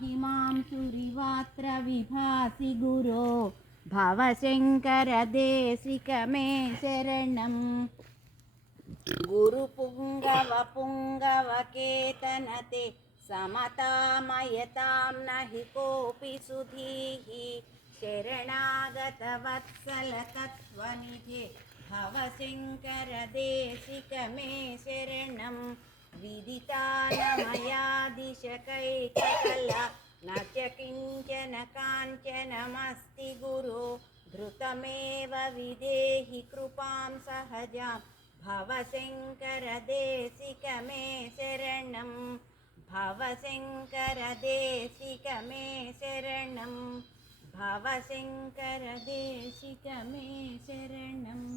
पाहि मां सुरिवात्र विभासि गुरो भवशङ्करदेशिक मे शरणम् गुरुपुङ्गवपुङ्गवकेतनते समतामयतां नहि कोऽपि सुधीः शरणागतवत्सलतत्त्वनिधे भवशङ्करदेशिक मे शरणम् विदितानमयादिशकैककला न च किञ्चन काञ्चनमस्ति गुरो धृतमेव विदेहि कृपां सहजां भवशङ्करदेशिक मे शरणं भवशङ्करदेशिक मे शरणं भवशङ्करदेशिक मे शरणम्